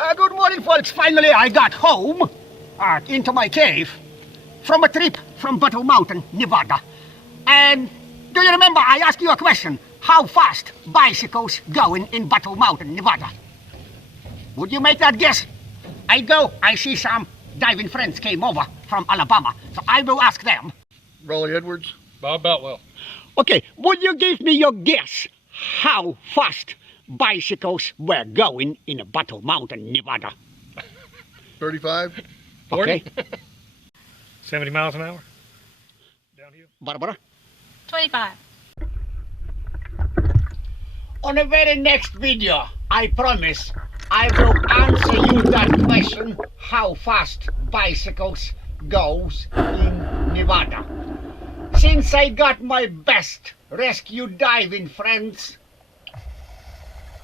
Good morning, folks. Finally, I got home into my cave from a trip from Battle Mountain, Nevada. And do you remember I asked you a question? How fast bicycles going in Battle Mountain, Nevada? Would you make that guess? I see some diving friends came over from Alabama, so I will ask them. Rolly Edwards. Bob Boutwell. Okay, would you give me your guess how fast bicycles were going in Battle Mountain, Nevada? 35. 40. Okay. 70 miles an hour. Downhill. Barbara? 25. On the very next video, I promise, I will answer you that question, how fast bicycles goes in Nevada. Since I got my best rescue diving friends,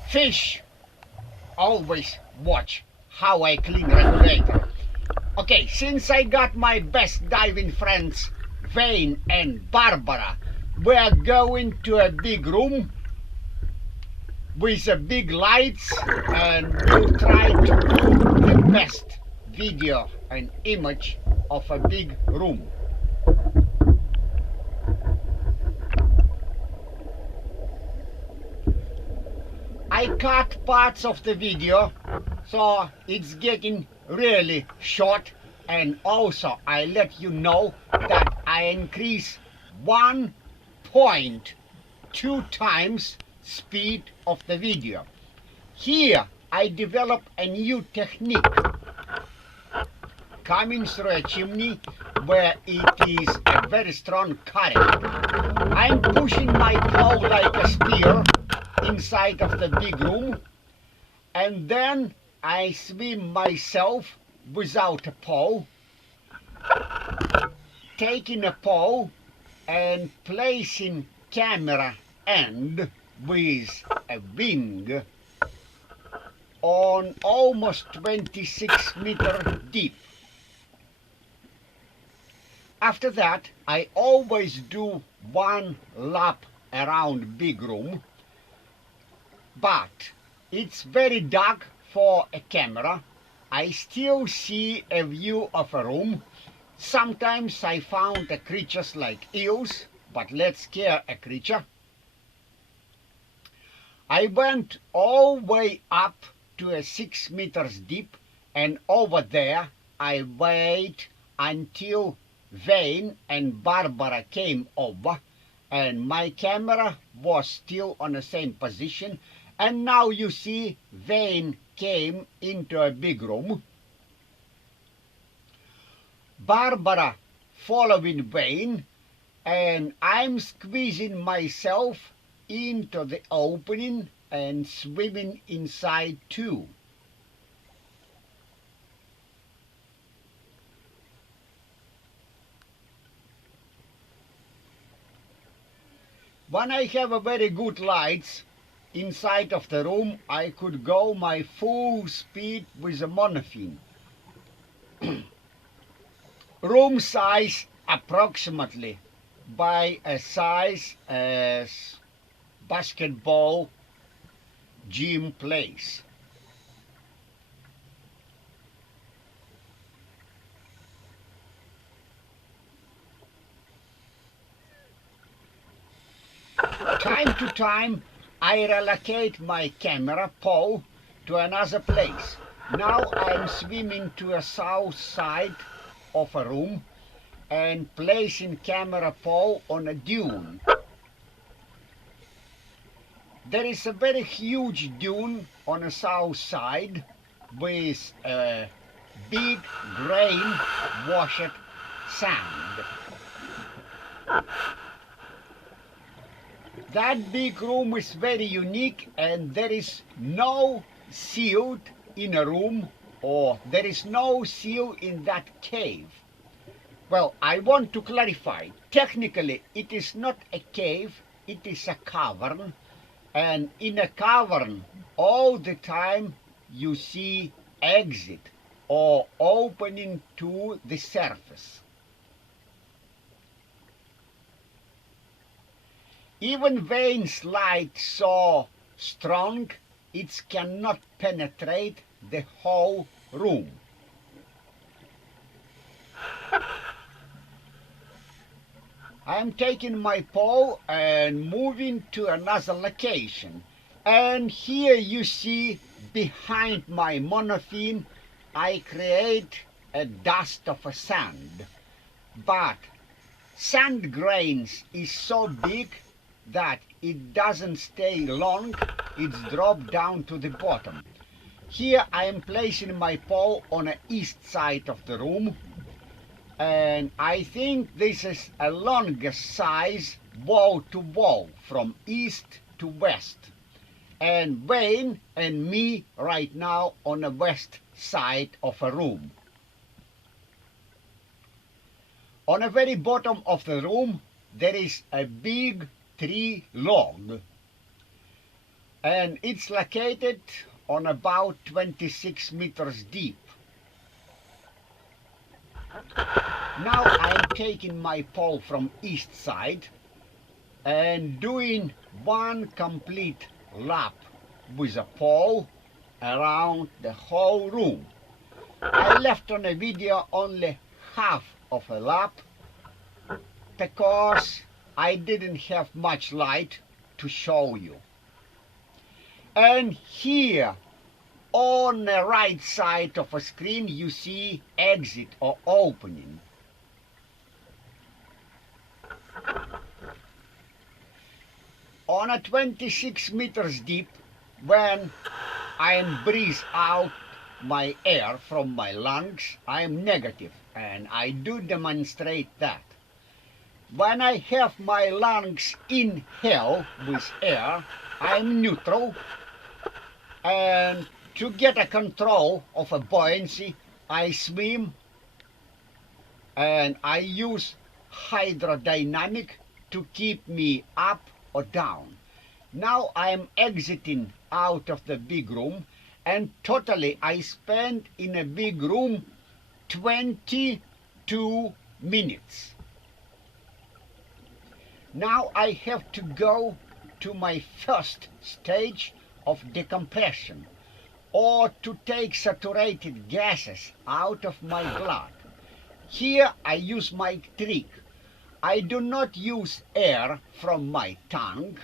fish, always watch how I clean regulator. Okay, since I got my best diving friends, Wain and Barbara, we're going to a big room with a big lights, and we'll try to do the best video and image of a big room. I cut parts of the video, so it's getting really short, and also I let you know that I increase 1.2 times speed of the video. Here I develop a new technique, coming through a chimney where it is a very strong current. I'm pushing my pole like a spear inside of the big room, and then I swim myself without a pole, taking a pole and placing camera end with a wing on almost 26-meter deep. After that, I always do one lap around big room, but it's very dark for a camera. I still see a view of a room. Sometimes I found creatures like eels, but let's scare a creature. I went all the way up to a 6 meters deep, and over there I wait until Wain and Barbara came over, and my camera was still on the same position. And now you see Wain came into a big room. Barbara following Wain, and I'm squeezing myself into the opening and swimming inside too. When I have a very good lights inside of the room, I could go my full speed with a monofin. Room size approximately by a size as basketball gym place. Time to time I relocate my camera pole to another place. Now I'm swimming to a south side of a room and placing camera pole on a dune. There is a very huge dune on the south side with a big grain washed sand. That big room is very unique, and there is no sealed in a room, or there is no seal in that cave. Well, I want to clarify. Technically, it is not a cave, it is a cavern. And in a cavern, all the time you see exit or opening to the surface. Even Wain's light so strong, it cannot penetrate the whole room. I am taking my pole and moving to another location. And here you see behind my monofin I create a dust of a sand. But sand grains is so big that it doesn't stay long, it's dropped down to the bottom. Here I am placing my pole on the east side of the room, and I think this is a longest size wall to wall from east to west. And Wain and me right now on the west side of a room. On the very bottom of the room there is a big tree log, and it's located on about 26 meters deep. Now I'm taking my pole from east side and doing one complete lap with a pole around the whole room. I left on the video only half of a lap because I didn't have much light to show you. And here on the right side of a screen you see exit or opening. On a 26 meters deep, when I breathe out my air from my lungs, I am negative, and I do demonstrate that. When I have my lungs inhale with air, I am neutral, and to get a control of a buoyancy, I swim and I use hydrodynamic to keep me up or down. Now I am exiting out of the big room, and totally I spent in a big room 22 minutes. Now I have to go to my first stage of decompression, or to take saturated gases out of my blood. Here I use my trick. I do not use air from my tongue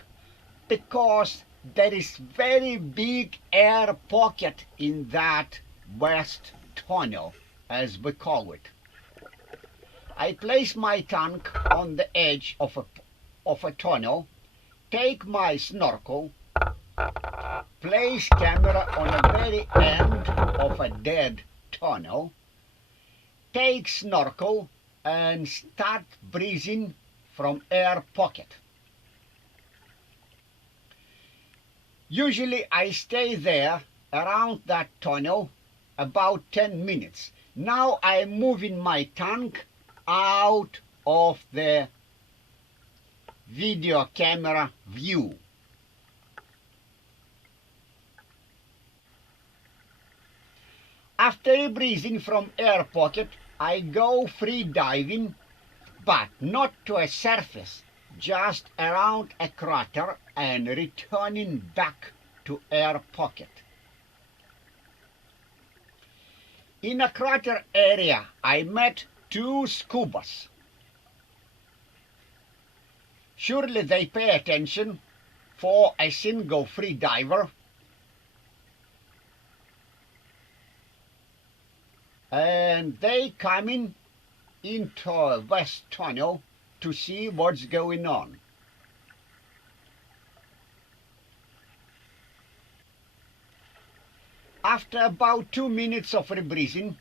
because there is very big air pocket in that west tunnel, as we call it. I place my tongue on the edge of a tunnel, take my snorkel, place camera on the very end of a dead tunnel, take snorkel and start breathing from air pocket. Usually I stay there around that tunnel about 10 minutes. Now I'm moving my tongue out of the video camera view. After breathing from air pocket, I go free diving, but not to a surface, just around a crater and returning back to air pocket. In a crater area, I met two scubas. Surely they pay attention for a single free diver. And they coming into a west tunnel to see what's going on. After about 2 minutes of rebreathing,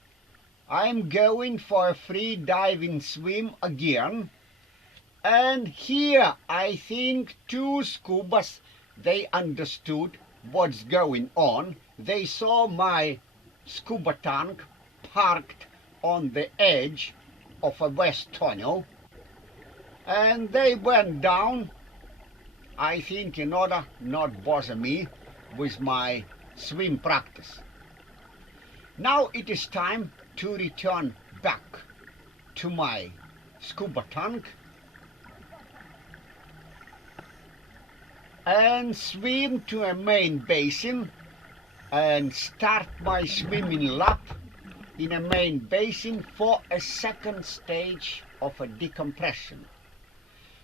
I'm going for a free diving swim again. And here I think two scubas, they understood what's going on. They saw my scuba tank parked on the edge of a west tunnel, and they went down, I think in order not bother me with my swim practice. Now it is time to return back to my scuba tank and swim to a main basin and start my swimming lap in a main basin for a second stage of a decompression.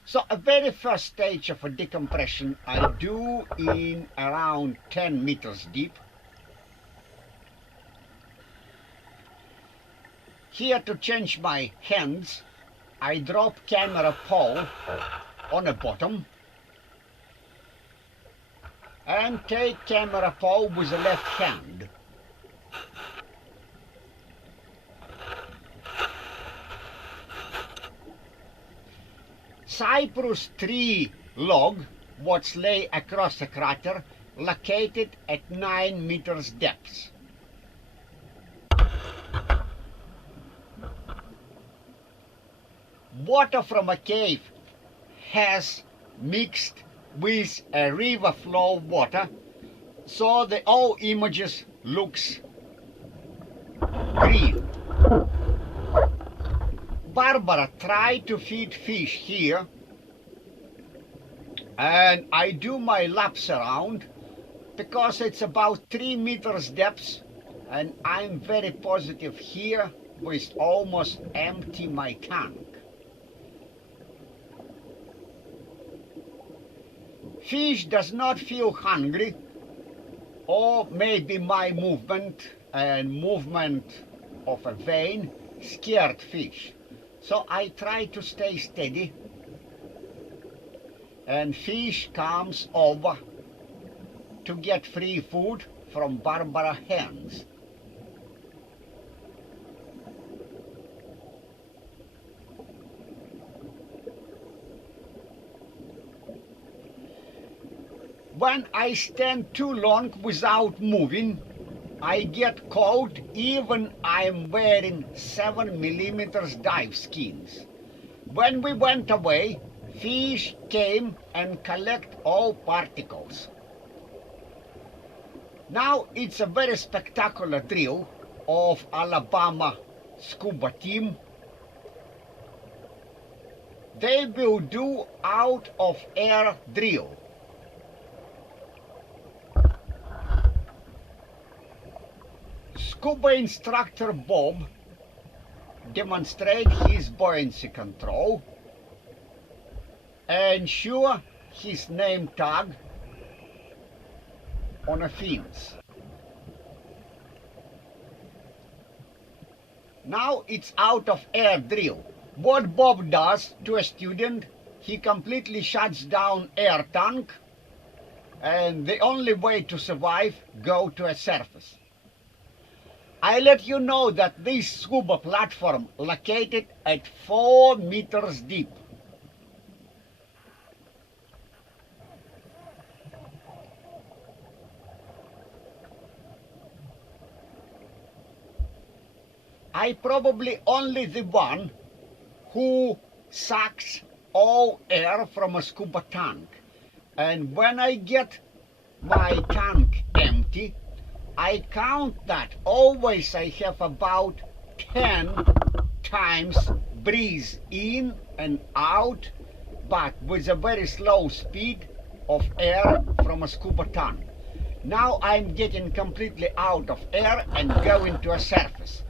So a very first stage of a decompression I do in around 10 meters deep. Here to change my hands, I drop camera pole on the bottom and take camera pole with the left hand. Cypress tree log what's lay across the crater located at 9 meters depth. Water from a cave has mixed with a river flow water, so the all images looks green. Barbara tried to feed fish here, and I do my laps around because it's about 3 meters depth, and I'm very positive here with almost empty my tank. Fish does not feel hungry, or maybe my movement and movement of a vein scared fish. So I try to stay steady, and fish comes over to get free food from Barbara's hands. When I stand too long without moving, I get cold even I'm wearing 7 millimeters dive skins. When we went away, fish came and collect all particles. Now it's a very spectacular drill of Alabama scuba team. They will do out of air drill. Scuba instructor Bob demonstrate his buoyancy control, ensure his name tag on a fins. Now it's out of air drill. What Bob does to a student, he completely shuts down air tank, and the only way to survive, go to a surface. I let you know that this scuba platform located at 4 meters deep. I probably only the one who sucks all air from a scuba tank. And when I get my tank empty, I count that always I have about 10 times breeze in and out, but with a very slow speed of air from a scuba tank. Now I'm getting completely out of air and going to a surface.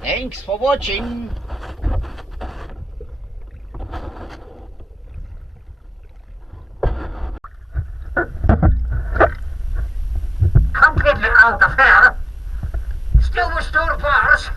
Thanks for watching. Completely out of air, still with 2 bars.